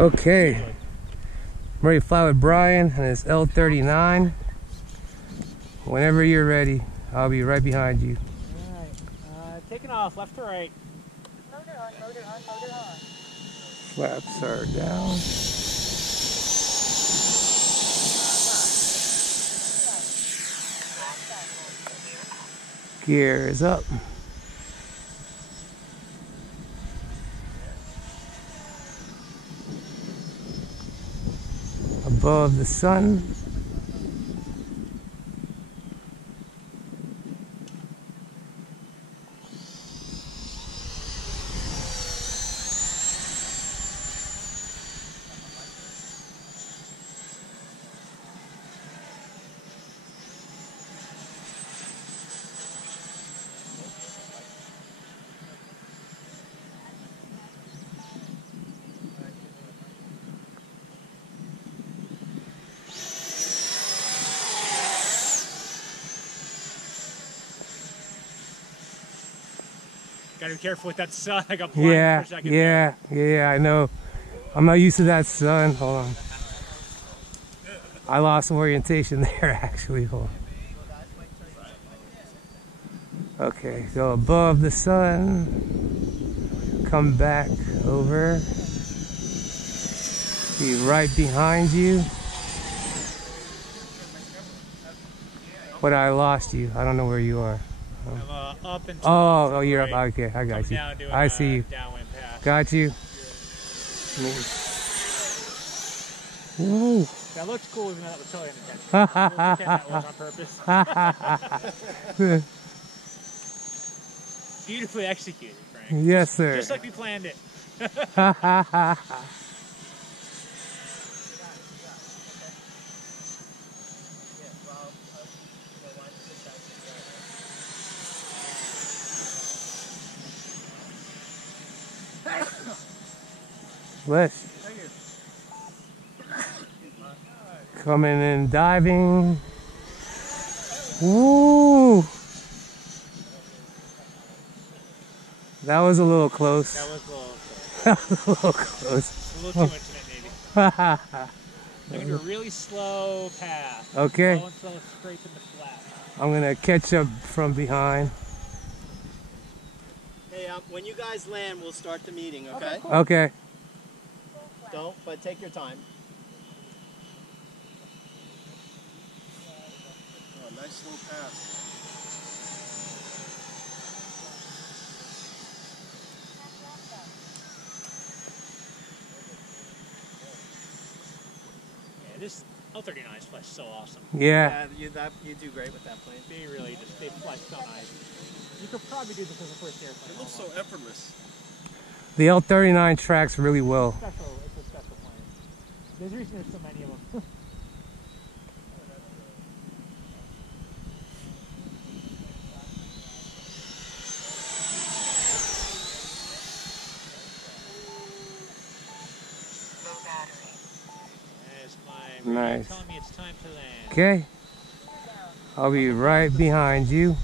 Okay, I'm ready to fly with Brian and his L-39. Whenever you're ready, I'll be right behind you. Alright, taking off, left to right. Motor on, motor on, motor on. Flaps are down. Gear is up. Above the sun. Gotta be careful with that sun. I got blind for a second. Yeah, I know. I'm not used to that sun. Hold on. I lost orientation there, actually. Hold on. Okay, go above the sun. Come back over. Be right behind you. But I lost you. I don't know where you are. I'm up and oh, you're up. Okay, I got you. I see you. Downwind path. Got you. Whoa. That looks cool, even though that was totally unintentional. We'll pretend that was on purpose. Beautifully executed, Frank. Yes, sir. Just like we planned it. Let's coming in diving. Woo! That was a little close. That was a little close. That was a little close. A little too intimate, maybe. I'm going to do a really slow path. Okay. Slow until it scrapes into flat. I'm going to catch up from behind. Hey, when you guys land, we'll start the meeting, okay? Cool. Okay. Don't, but take your time. Oh, nice slow pass. Yeah, this L-39 is flies so awesome. Yeah. You do great with that plane. They fly so nice. You could probably do this as a first airplane. It looks so effortless. The L-39 tracks really well. It's a special plane. There's a reason there's so many of them. There's my Nice. telling me it's time to land. Okay. I'll be right behind you.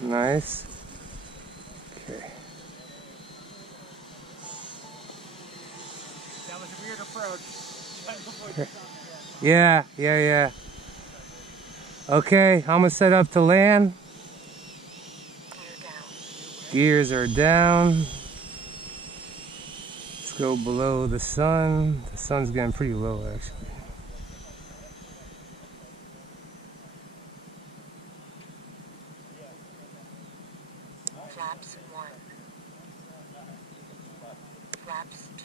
Nice. Okay. That was a weird approach. Yeah. Okay, I'm gonna set up to land. Gears are down. Let's go below the sun. The sun's getting pretty low, actually. Flaps 1. Flaps 2.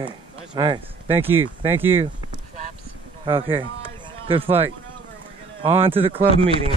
Okay, nice. Thank you. Flaps Okay, good flight. On to the club meeting.